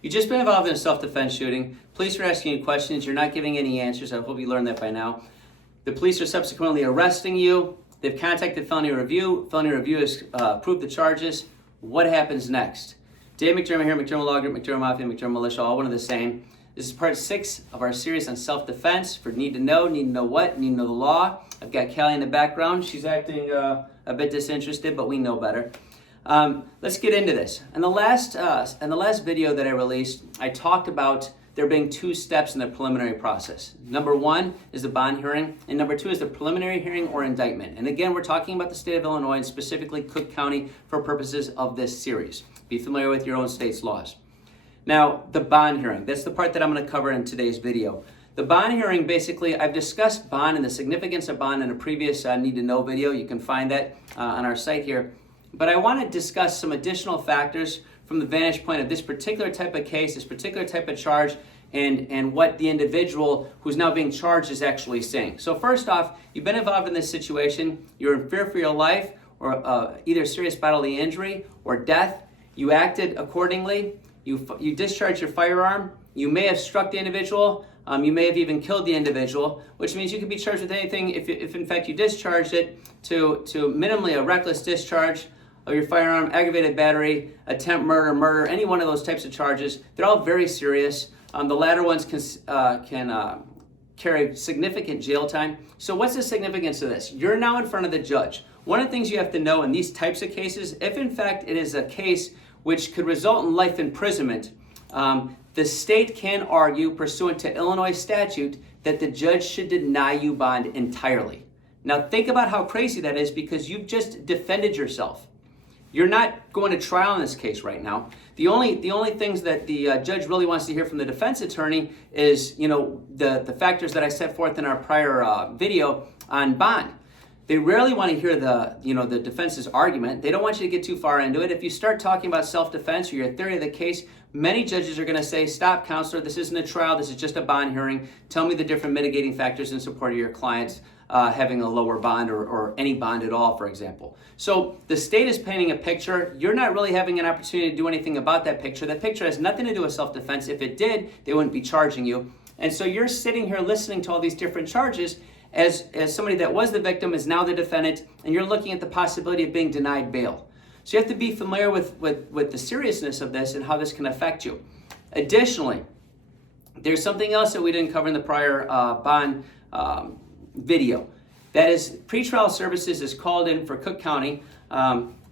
You've just been involved in a self-defense shooting. Police are asking you questions. You're not giving any answers. I hope you learned that by now. The police are subsequently arresting you. They've contacted Felony Review. Felony Review has approved the charges. What happens next? Dave McDermott here, McDermott Law Group, McDermott Mafia, McDermott Militia, all one and the same. This is part 6 of our series on self-defense for need to know what, need to know the law. I've got Callie in the background. She's acting a bit disinterested, but we know better. Let's get into this. In the last video that I released, I talked about there being 2 steps in the preliminary process. Number 1 is the bond hearing, and number 2 is the preliminary hearing or indictment. And again, we're talking about the state of Illinois and specifically Cook County for purposes of this series. Be familiar with your own state's laws. Now, the bond hearing, that's the part that I'm going to cover in today's video. The bond hearing, basically, I've discussed bond and the significance of bond in a previous Need to Know video. You can find that on our site here. But I want to discuss some additional factors from the vantage point of this particular type of case, this particular type of charge, and what the individual who's now being charged is actually saying. So first off, you've been involved in this situation. You're in fear for your life or either serious bodily injury or death. You acted accordingly. You discharged your firearm. You may have struck the individual. You may have even killed the individual, which means you could be charged with anything if in fact you discharged it to minimally a reckless discharge of your firearm, aggravated battery, attempt murder, any one of those types of charges. They're all very serious. The latter ones can carry significant jail time. So what's the significance of this? You're now in front of the judge. One of the things you have to know in these types of cases, if in fact it is a case which could result in life imprisonment, the state can argue, pursuant to Illinois statute, that the judge should deny you bond entirely. Now think about how crazy that is, because you've just defended yourself. You're not going to trial in this case right now. The only things that the judge really wants to hear from the defense attorney is, the factors that I set forth in our prior video on bond. They rarely want to hear the defense's argument. They don't want you to get too far into it. If you start talking about self-defense or your theory of the case, many judges are going to say, stop, counselor, this isn't a trial, this is just a bond hearing. Tell me the different mitigating factors in support of your clients having a lower bond or any bond at all, for example. So the state is painting a picture. You're not really having an opportunity to do anything about that picture. That picture has nothing to do with self-defense. If it did, they wouldn't be charging you. And so you're sitting here listening to all these different charges as somebody that was the victim is now the defendant, and you're looking at the possibility of being denied bail. So you have to be familiar with the seriousness of this and how this can affect you. Additionally, there's something else that we didn't cover in the prior bond video. That is, Pretrial Services is called in for Cook County.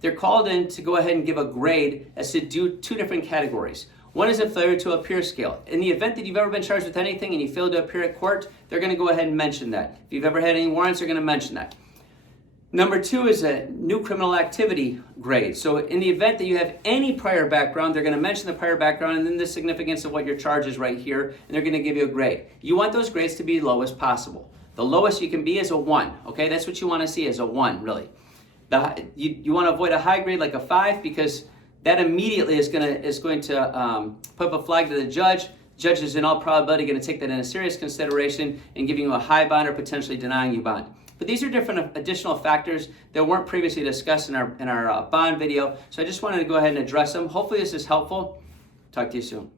They're called in to go ahead and give a grade as to do 2 different categories. One is a failure to appear scale. In the event that you've ever been charged with anything and you failed to appear at court, they're going to go ahead and mention that. If you've ever had any warrants, they're going to mention that. Number 2 is a new criminal activity grade. So in the event that you have any prior background, they're going to mention the prior background and then the significance of what your charge is right here, and they're going to give you a grade. You want those grades to be low as possible. The lowest you can be is a 1, okay? That's what you want to see, is a 1, really. You want to avoid a high grade like a 5, because that immediately is going to put up a flag to the judge. Judge is in all probability going to take that into serious consideration and giving you a high bond or potentially denying you bond. But these are different additional factors that weren't previously discussed in our bond video. So I just wanted to go ahead and address them. Hopefully this is helpful. Talk to you soon.